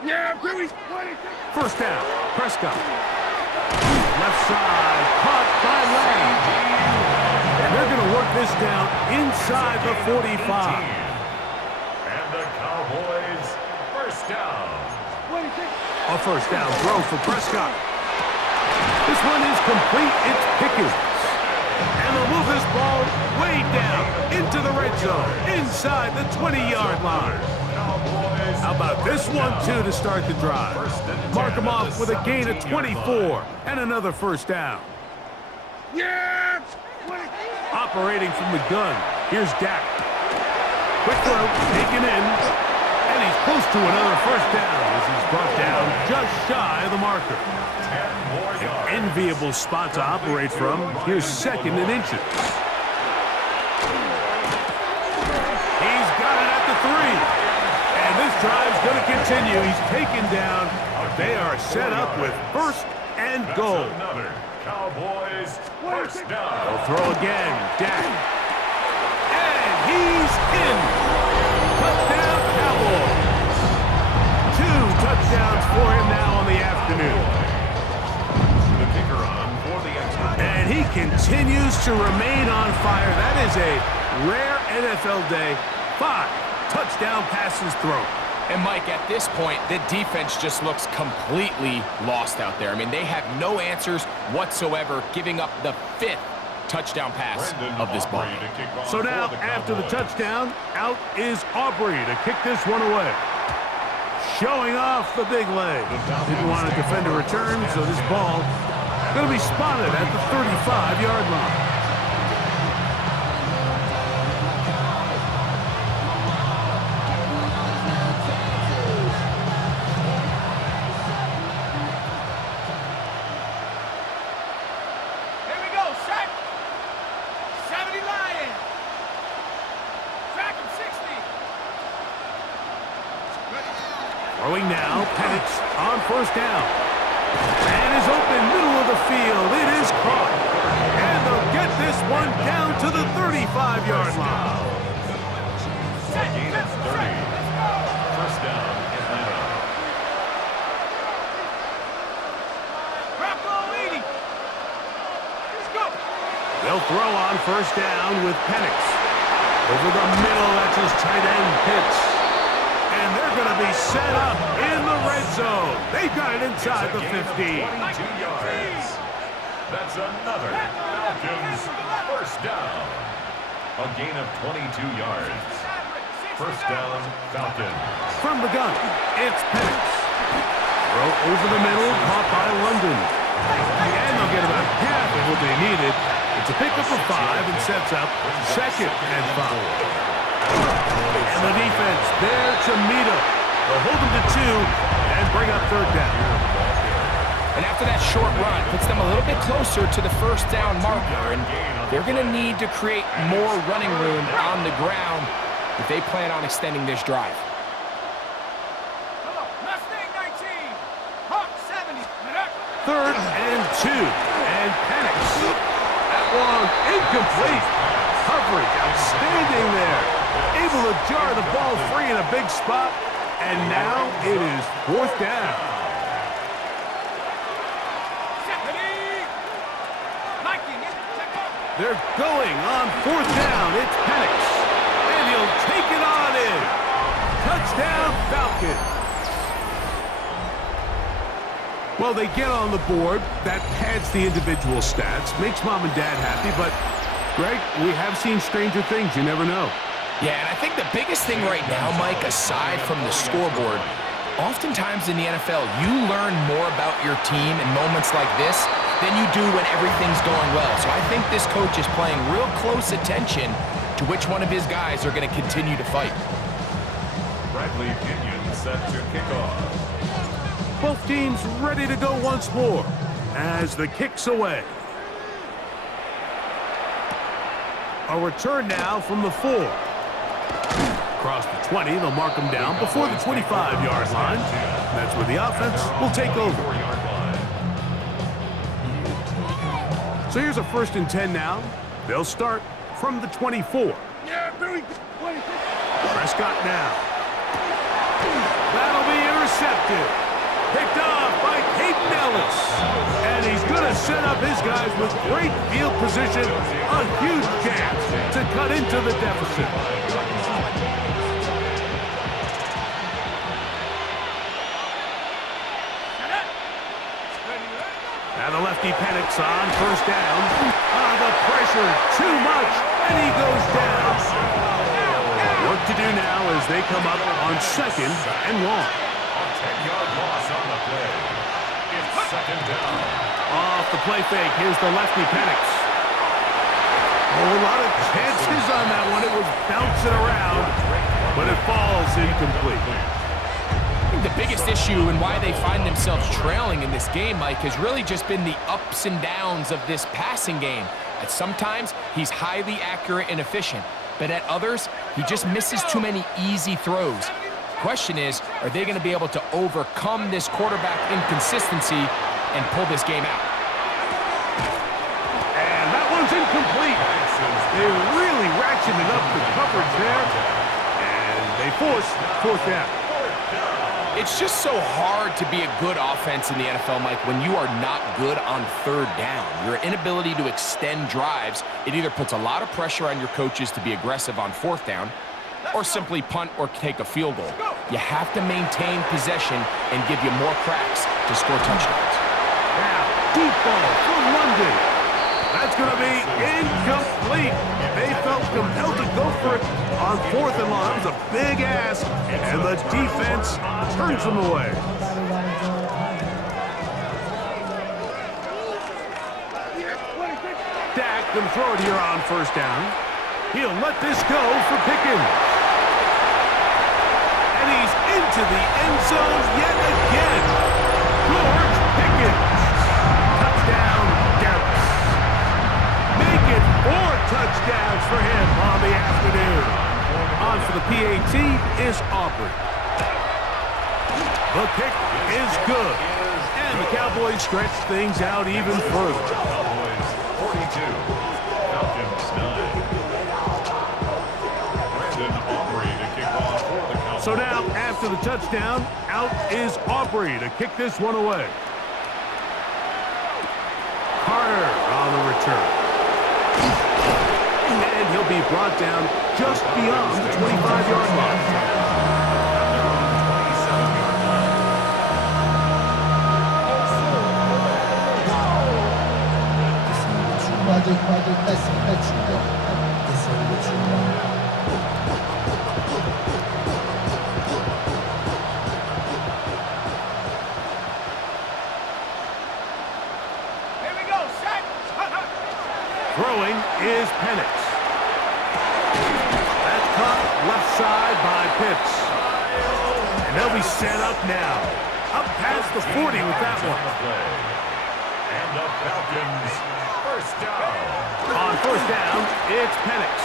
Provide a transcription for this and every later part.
First down, Prescott. Left side, caught by Lang. And they're going to work this down inside the 45. And the Cowboys, first down. A first down throw for Prescott. This one is complete. It's Pickens. And they'll move this ball way down into the red zone, inside the 20-yard line. How about this one, too, to start the drive? Mark them off with a gain of 24 and another first down. Operating from the gun, here's Dak. Quick throw, taken in, and he's close to another first down as he's brought down just shy of the marker. An enviable spot to operate from. Here's second and inches. He's got it at the 3. And this drive's going to continue. He's taken down. They are set up with first and goal. Another Cowboys first down. They'll throw again. Dak. And he's in. Touchdown, Cowboys. 2 touchdowns for him now on the afternoon. The kicker on for the extra. And he continues to remain on fire. That is a rare NFL day. 5 touchdown passes thrown. And Mike, at this point, the defense just looks completely lost out there. I mean, they have no answers whatsoever, giving up the 5th touchdown pass of this ball. So now, after the touchdown, out is Aubrey to kick this one away. Showing off the big leg. Didn't want to defend a return, so this ball going to be spotted at the 35-yard line. Throwing now, Penix on first down. And is open, middle of the field. It is caught. And they'll get this one down to the 35-yard line. Gain of 30. First down, Atlanta. They'll throw on first down with Penix. Over the middle, that's his tight end, Pitts. And they're going to be set up in the red zone. They've got it inside the 15. 22 yards. That's another Falcons first down. A gain of 22 yards. First down, Falcons. From the gun, it's Penix. Throw over the middle, caught by London. And they'll get about half of what they needed. It's a pickup of 5 and sets up second and 5. And the defense there to meet him. They'll hold him to 2 and bring up third down. And after that short run, puts them a little bit closer to the first down marker. And they're going to need to create more running room on the ground if they plan on extending this drive. Third and 2. And Penix. That one incomplete. Coverage outstanding there. Able to jar the ball free in a big spot. And now it is fourth down. They're going on fourth down. It's Penix. And he'll take it on in. Touchdown, Falcons. Well, they get on the board. That pads the individual stats. Makes mom and dad happy. But, Greg, we have seen stranger things. You never know. Yeah, and I think the biggest thing right now, Mike, aside from the scoreboard, oftentimes in the NFL, you learn more about your team in moments like this than you do when everything's going well. So I think this coach is paying real close attention to which one of his guys are going to continue to fight. Bradley Pinion set to kick off. Both teams ready to go once more as the kick's away. A return now from the 4. Across the 20, they'll mark them down before the 25-yard line. That's where the offense will take over. So here's a 1st and 10 now. They'll start from the 24. Prescott now. That'll be intercepted. Picked off by Peyton Ellis. And he's going to set up his guys with great field position. A huge chance to cut into the deficit. Now the lefty Penix on first down. The pressure, too much, and he goes down. Work to do now as they come up on 2nd and long. 10-yard loss on the play. It's 2nd down. Off the play fake, here's the lefty Penix. Oh, a lot of chances on that one. It was bouncing around, but it falls incomplete. I think the biggest issue and why they find themselves trailing in this game, Mike, has really just been the ups and downs of this passing game. At sometimes, he's highly accurate and efficient, but at others, he just misses too many easy throws. The question is, are they going to be able to overcome this quarterback inconsistency and pull this game out? And that one's incomplete. They really ratcheted up the coverage there, and they force 4th down. It's just so hard to be a good offense in the NFL, Mike, when you are not good on 3rd down. Your inability to extend drives, it either puts a lot of pressure on your coaches to be aggressive on 4th down or simply punt or take a field goal. You have to maintain possession and give you more cracks to score touchdowns. Now, deep ball from London. That's going to be incomplete. They felt compelled to go for it on 4th and long. That was a big ask, and the defense turns them away. Dak going to throw it here on 1st down. He'll let this go for Pickens. And he's into the end zone yet again. George Pickens. Touchdown, Dallas. Make it 4 touchdowns for him on the afternoon. On for the PAT is Aubrey. The kick is good. And the Cowboys stretch things out even further. Cowboys 42, Falcons 9. Brandon Aubrey to kick off for the Cowboys. So now, after the touchdown, out is Aubrey to kick this one away. Carter on the return. And he'll be brought down just beyond the 25-yard line. Throwing is Penix. That's caught left side by Pitts. And they'll be set up now. Up past the 40 with that one. And the Falcons, 1st down. On 1st down, it's Penix.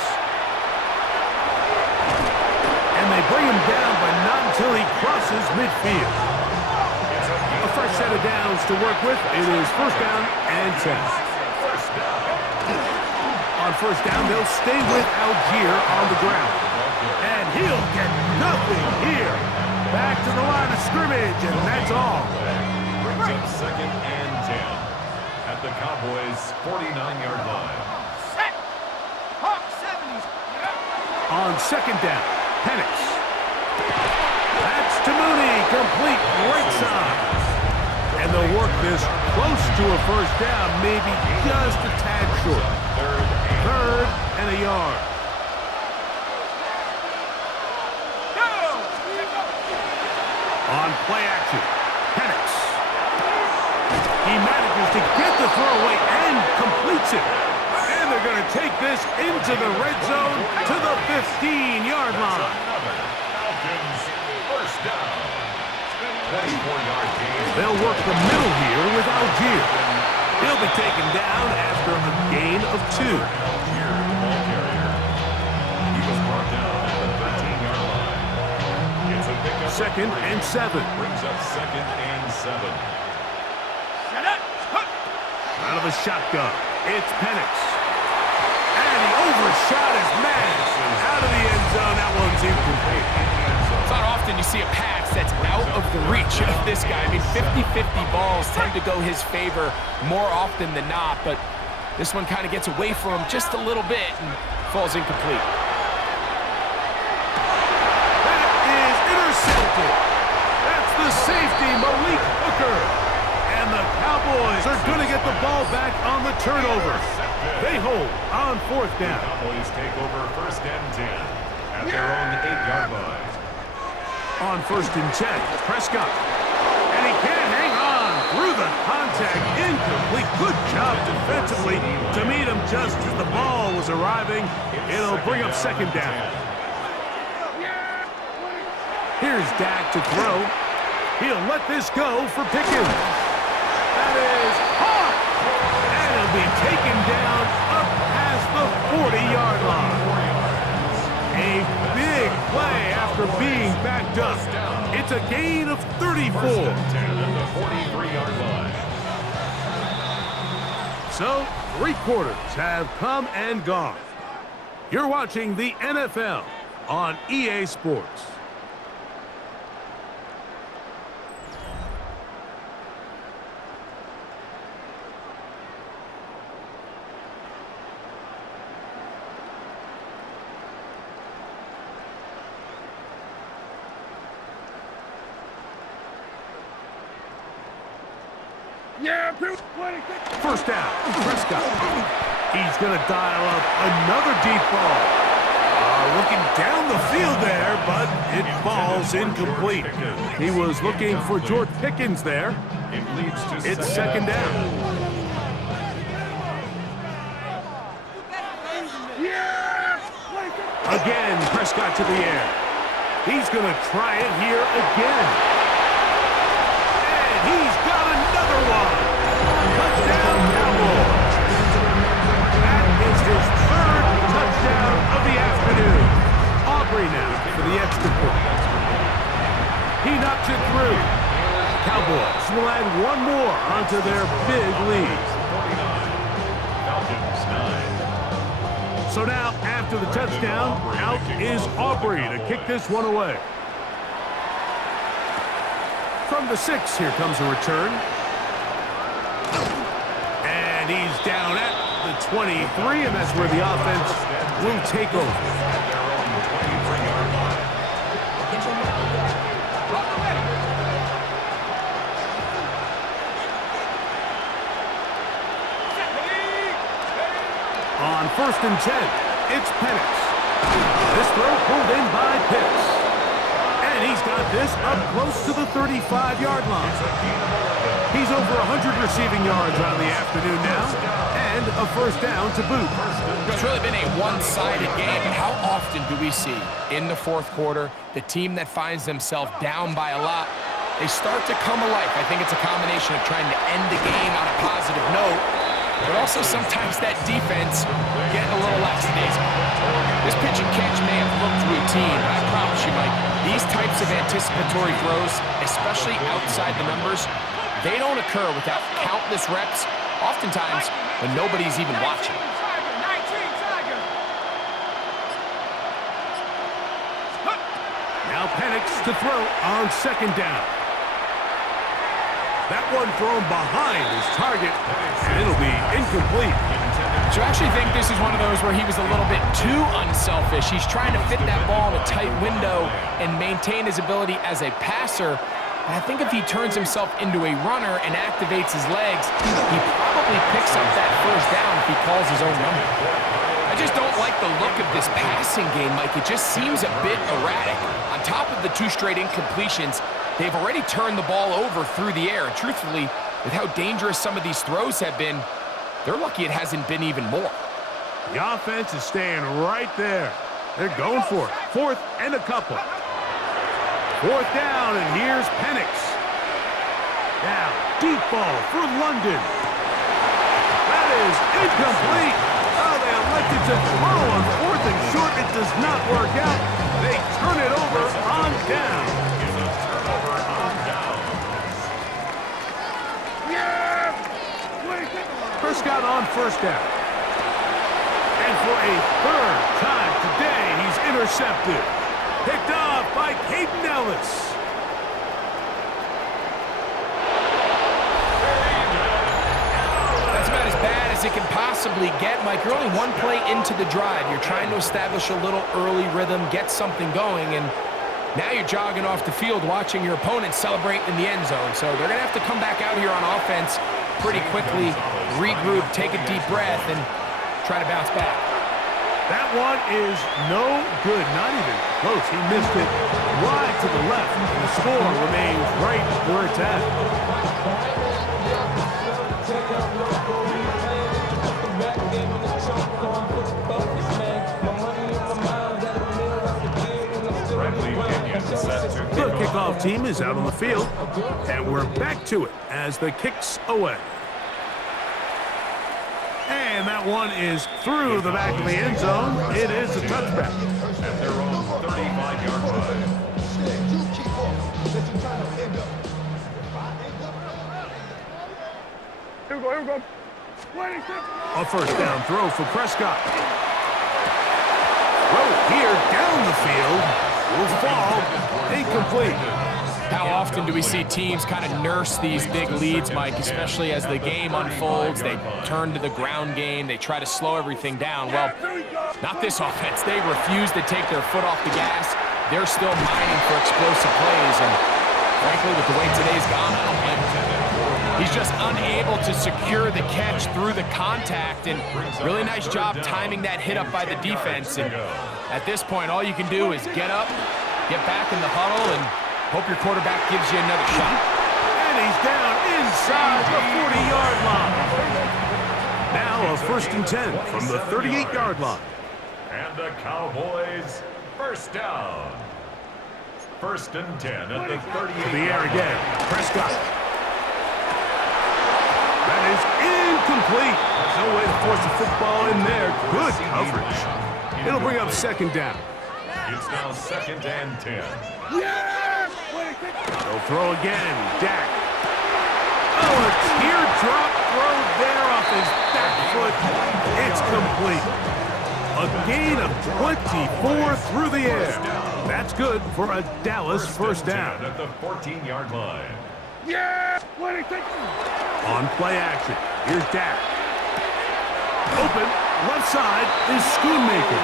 And they bring him down, but not until he crosses midfield. A fresh set of downs to work with. It is 1st down and 10. On 1st down, they'll stay with Algier on the ground. And he'll get nothing here. Back to the line of scrimmage, and that's all. Brings up 2nd and 10 at the Cowboys' 49-yard line. On 2nd down, Penix. That's to Mooney, complete right side. And they'll work this close to a 1st down, maybe just a tad short. 3rd and a yard. On play action, Penix. He manages to get the throw away and completes it. And they're going to take this into the red zone to the 15-yard line. Falcons, 1st down. 24-yard gain. They'll work the middle here with Algier. He'll be taken down after a gain of 2. Algier, the ball carrier. He was brought down at the 13-yard line. It's a pickup. 2nd and 7. Brings up 2nd and 7. Out of the shotgun, it's Penix. And he overshot his man. Out of the end zone, that one's incomplete. It's not often you see a pass that's out of the reach of this guy. I mean, 50-50 balls tend to go his favor more often than not, but this one kind of gets away from him just a little bit and falls incomplete. That is intercepted. That's the safety, Malik Hooker. And the Cowboys are going to get the ball back on the turnover. They hold on 4th down. The Cowboys take over 1st and 10 at their own 8-yard line. On 1st and 10, Prescott. And he can't hang on through the contact. Incomplete. Good job defensively to meet him just as the ball was arriving. It'll bring up 2nd down. Here's Dak to throw. He'll let this go for Pickens. That is hot. And it'll be taken down up past the 40-yard line. A big play after being backed up. It's a gain of 34. 10 at the 43-yard line. So, 3 quarters have come and gone. You're watching the NFL on EA Sports. First down, Prescott. He's going to dial up another deep ball. Looking down the field there, but it falls incomplete. He was looking for George Pickens there. It's 2nd down. Again, Prescott to the air. He's going to try it here again. And he's got another one. Touchdown, Cowboys. That is his 3rd touchdown of the afternoon. Aubrey now for the extra point. He knocks it through. Cowboys will add one more onto their big lead. So now, after the touchdown, out is Aubrey to kick this one away. From the 6, here comes a return. And he's down at the 23, and that's where the offense will take over. On 1st and 10, it's Penix. This throw pulled in by Pitts. And he's got this up close to the 35-yard line. He's over 100 receiving yards on the afternoon now, and a 1st down to boot. It's really been a one-sided game, but how often do we see in the 4th quarter the team that finds themselves down by a lot, they start to come alive? I think it's a combination of trying to end the game on a positive note, but also sometimes that defense getting a little lackadaisical. This pitch and catch may have looked routine, but I promise you, Mike, these types of anticipatory throws, especially outside the numbers, they don't occur without countless reps, oftentimes when nobody's even watching. Now Penix to throw on 2nd down. That one thrown behind his target, and it'll be incomplete. So I actually think this is one of those where he was a little bit too unselfish. He's trying to fit that ball in a tight window and maintain his ability as a passer. And I think if he turns himself into a runner and activates his legs, he probably picks up that 1st down if he calls his own number. I just don't like the look of this passing game, Mike. It just seems a bit erratic. On top of the 2 straight incompletions, they've already turned the ball over through the air. And truthfully, with how dangerous some of these throws have been, they're lucky it hasn't been even more. The offense is staying right there. They're going for it. 4th and a couple. 4th down, and here's Penix. Now, deep ball for London. That is incomplete. Oh, they elected to throw on 4th and short. It does not work out. They turn it over on down. Prescott on 1st down. And for a 3rd time today, he's intercepted. Picked off by Caden Ellis. That's about as bad as it can possibly get, Mike. You're only one play into the drive. You're trying to establish a little early rhythm, get something going, and now you're jogging off the field watching your opponent celebrate in the end zone. So they're going to have to come back out here on offense pretty quickly, regroup, take a deep breath, and try to bounce back. That one is no good, not even close. He missed it wide to the left, and the score remains right where it's at. The kickoff team is out on the field, and we're back to it as the kick's away. And that one is through the back of the end zone. It is a touchback. At their own 35-yard line. Here we go. A first down throw for Prescott. Throw here down the field. Will fall. Incomplete. How often do we see teams kind of nurse these big leads, Mike, especially as the game unfolds? They turn to the ground game. They try to slow everything down. Well, not this offense. They refuse to take their foot off the gas. They're still mining for explosive plays, and frankly, with the way today's gone, I don't blame him. He's just unable to secure the catch through the contact, and really nice job timing that hit up by the defense. And at this point, all you can do is get up, get back in the huddle, and hope your quarterback gives you another shot. And he's down inside the 40-yard line. Now a 1st and 10 from the 38-yard line. And the Cowboys first down. 1st and 10 at the 38. The air again. Prescott. That is incomplete. There's no way to force the football in there. Good coverage. It'll bring up 2nd down. It's now 2nd and 10. They'll throw again. Dak. Oh, a teardrop throw there off his back foot. It's complete. A gain of 24 through the air. That's good for a Dallas first down. At the 14-yard line. On play action. Here's Dak. Open. Left side is Schoonmaker.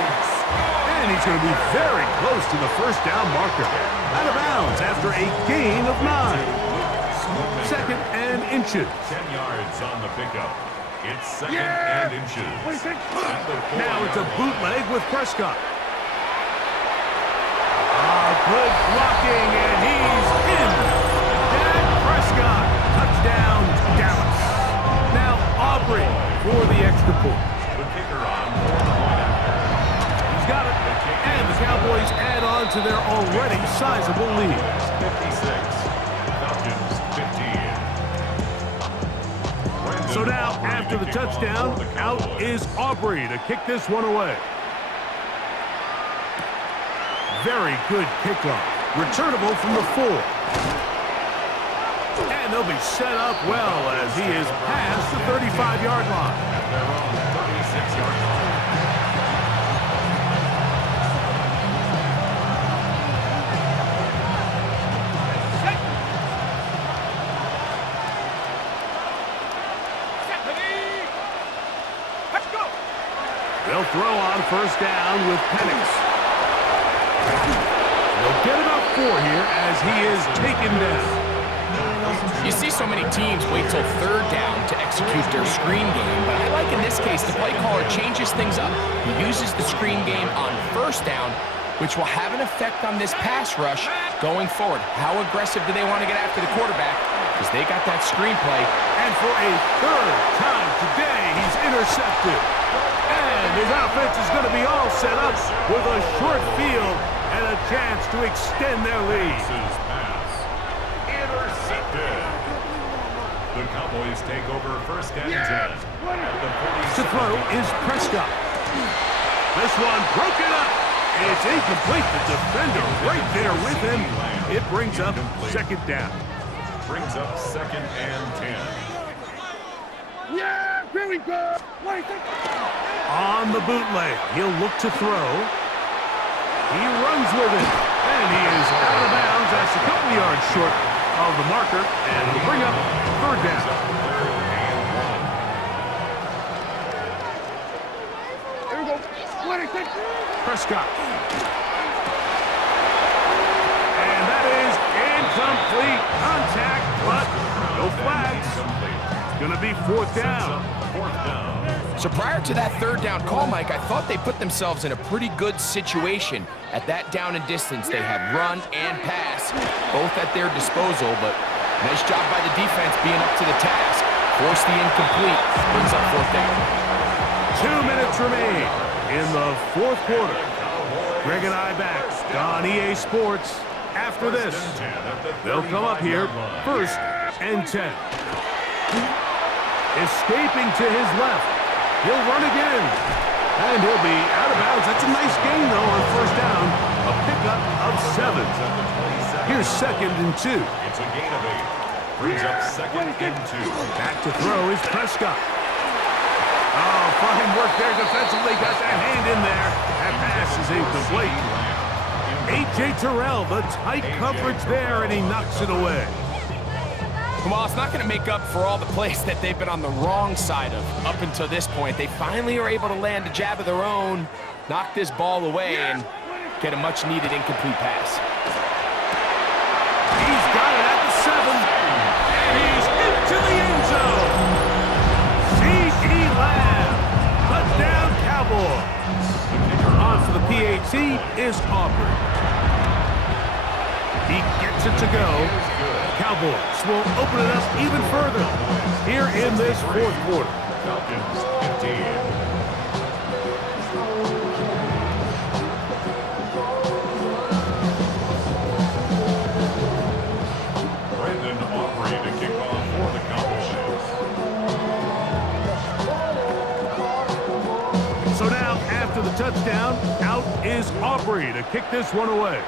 And he's going to be very close to the first down marker. Out of bounds after a gain of 9. 2nd and inches. 10 yards on the pickup. It's 2nd and inches. Now it's a bootleg with Prescott. Good blocking, and he's in. Dak Prescott. Touchdown, Dallas. Now Aubrey for the extra point. The kicker on for the point after. He's got it. And the Cowboys add on to their already sizable lead. 56. Falcons 15. So now, after the touchdown, out is Aubrey to kick this one away. Very good kickoff. Returnable from the 4. And they'll be set up well as he is past the 35-yard line. At their own 36-yard line. They'll throw on first down with Penix. They'll get about 4 here as he is taken down. You see so many teams wait till 3rd down to execute their screen game, but I like in this case the play caller changes things up. He uses the screen game on 1st down, which will have an effect on this pass rush going forward. How aggressive do they want to get after the quarterback? Because they got that screen play. And for a 3rd time today, he's intercepted. And his offense is going to be all set up with a short field and a chance to extend their lead. Pass. Intercepted. The Cowboys take over 1st and 10. At the 46. To throw is Prescott. This one broken up. It's incomplete. The defender right there with him. It brings up 2nd down. Brings up 2nd and 10. Yeah, very good. On the bootleg, he'll look to throw. He runs with it. And he is out of bounds. That's a couple yards short of the marker. And it'll bring up third down. Prescott. And that is incomplete. Contact, but no flags. It's going to be fourth down. So prior to that third down call, Mike, I thought they put themselves in a pretty good situation at that down and distance. They had run and pass, both at their disposal, but nice job by the defense being up to the task. Force the incomplete, brings up fourth down. 2 minutes remain in the fourth quarter. Greg and I back on EA Sports after this. They'll come up here, 1st and 10. Escaping to his left. He'll run again. And he'll be out of bounds. That's a nice gain, though, on first down. A pickup of 7. Here's 2nd and 2. It's a gain of 8. Brings up 2nd and 2. Back to throw is Prescott. Oh, fine work there defensively. Got that hand in there. That pass is incomplete. A.J. Terrell, the tight coverage there, and he knocks it away. Well, it's not going to make up for all the plays that they've been on the wrong side of up until this point. They finally are able to land a jab of their own, knock this ball away, and get a much-needed incomplete pass. He's got it at the 7, and he's into the end zone. C.D. Lamb, touchdown Cowboys. On for the PAT is Aubrey. He gets it to go. Cowboys will open it up even further here in this fourth quarter. Falcons 15. Brandon Aubrey to kick off for the Cowboys. So now, after the touchdown, out is Aubrey to kick this one away.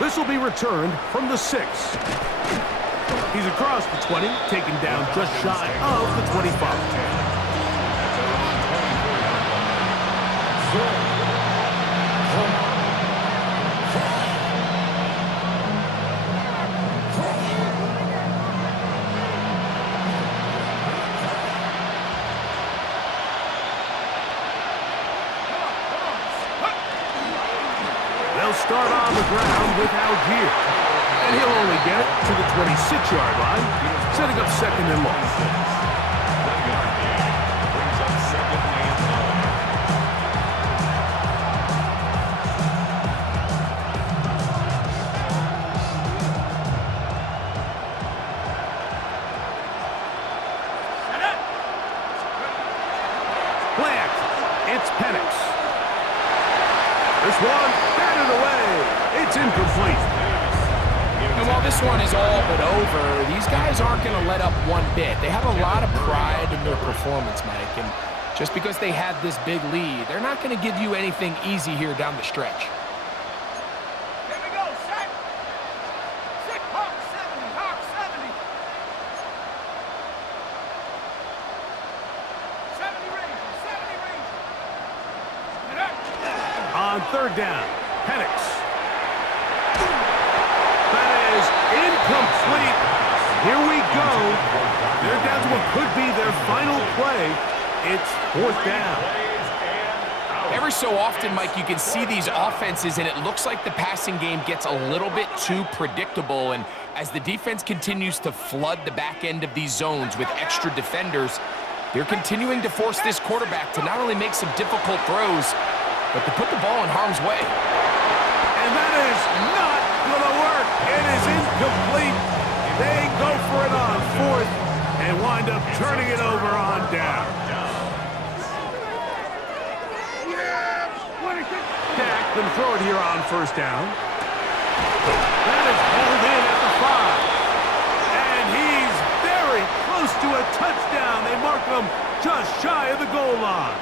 This will be returned from the 6. He's across the 20, taken down just shy of the 25. They'll start on the ground with Algier. And he'll only get it to the 26-yard line, setting up 2nd and long. Plant. It's Penix. This one batted away. It's incomplete. And while this one is all but over, these guys aren't going to let up one bit. They have a lot of pride in their performance, Mike. And just because they had this big lead, they're not going to give you anything easy here down the stretch. Here we go, set. Sick, Hawk 70, Hawk 70. 70 Rangers, 70 Rangers. On third down, Penix. That is incomplete. Here we go. They're down to what could be their final play. It's fourth down. Every so often, Mike, you can see these offenses, and it looks like the passing game gets a little bit too predictable. And as the defense continues to flood the back end of these zones with extra defenders, they're continuing to force this quarterback to not only make some difficult throws, but to put the ball in harm's way. And that is not going to work. It is incomplete. They go for it on fourth and wind up turning it over on down. Dak can throw it here on first down. That is hauled in at the 5. And he's very close to a touchdown. They mark him just shy of the goal line.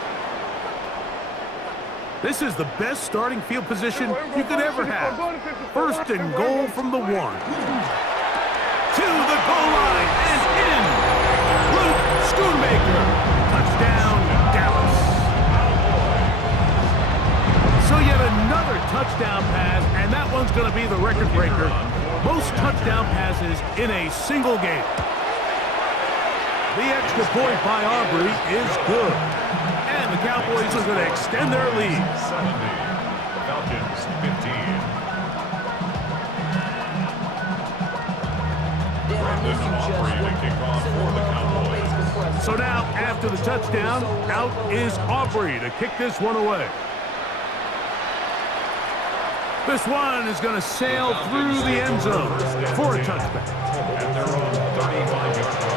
This is the best starting field position you could ever have. First and goal from the 1. To the goal line and in. Luke Schoonmaker. Touchdown, Dallas. So yet another touchdown pass, and that one's going to be the record breaker. Most touchdown passes in a single game. The extra point by Aubrey is good. And the Cowboys are going to extend their lead. 70. Falcons 15. Brandon Aubrey to kick off for the Cowboys. So now, after the touchdown, out is Aubrey to kick this one away. This one is going to sail through the end zone for a touchback. And they're on 35-yard line.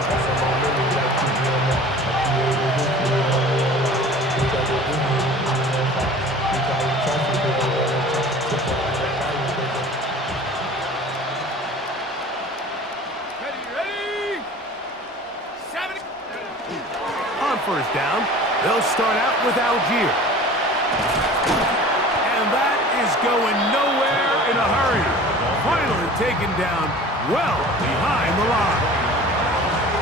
Ready? 70. On first down, they'll start out with Algier. And that is going nowhere in a hurry. Finally taken down well behind the line.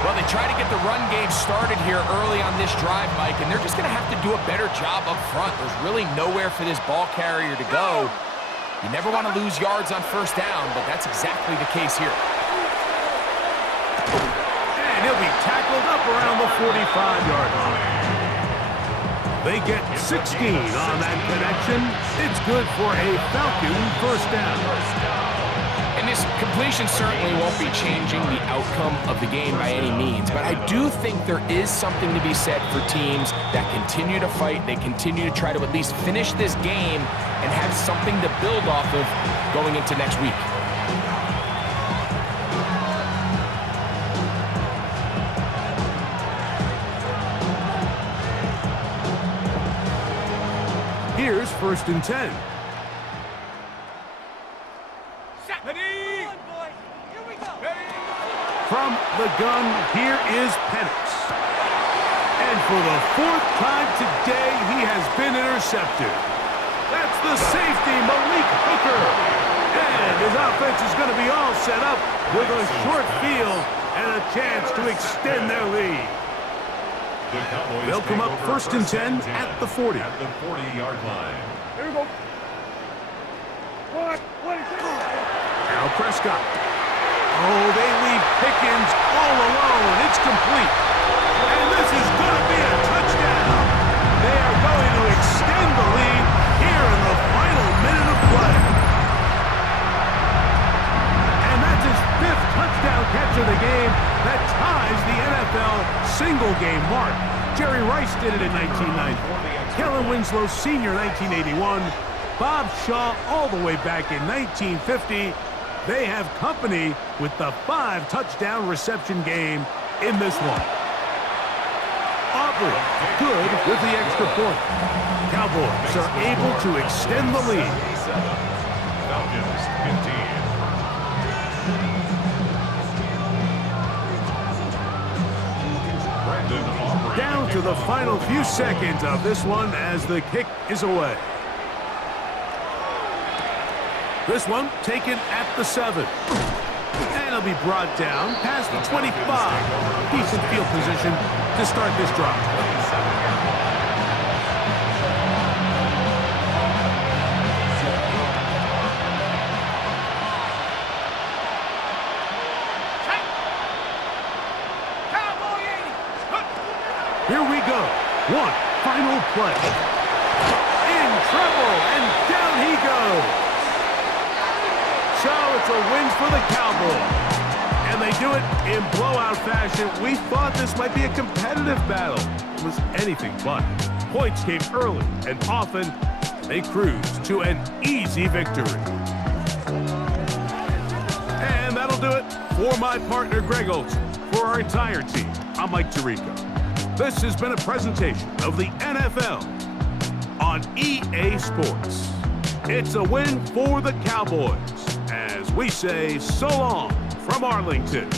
Well, they try to get the run game started here early on this drive, Mike, and they're just going to have to do a better job up front. There's really nowhere for this ball carrier to go. You never want to lose yards on first down, but that's exactly the case here. And he'll be tackled up around the 45-yard line. They get 16 on that connection. It's good for a Falcon first down. And this completion certainly won't be changing the outcome of the game by any means, but I do think there is something to be said for teams that continue to fight, they continue to try to at least finish this game and have something to build off of going into next week. Here's 1st and 10. From the gun, here is Penix. And for the 4th time today, he has been intercepted. That's the safety, Malik Hooker. And his offense is going to be all set up with a short field and a chance to extend their lead. They'll come up 1st and 10 at the 40. At the 40-yard line. Here we go. What? Now Prescott. Oh, they leave Pickens all alone. It's complete. And this is going to be a touchdown. They are going to extend the lead here in the final minute of play. And that's his 5th touchdown catch of the game. That ties the NFL single-game mark. Jerry Rice did it in 1990. Kellen Winslow Sr. 1981. Bob Shaw all the way back in 1950. They have company with the 5-touchdown reception game in this one. Aubrey, good with the extra point. Cowboys are able to extend the lead. Falcons 15. Down to the final few seconds of this one as the kick is away. This one taken at the 7. And it'll be brought down past the 25. Decent field position to start this drive. Here we go. One final play. In trouble, and down he goes. So it's a win for the Cowboys. And they do it in blowout fashion. We thought this might be a competitive battle. It was anything but. Points came early and often. They cruised to an easy victory. And that'll do it for my partner, Greg Olson. For our entire team, I'm Mike Tirico. This has been a presentation of the NFL on EA Sports. It's a win for the Cowboys, as we say so long from Arlington.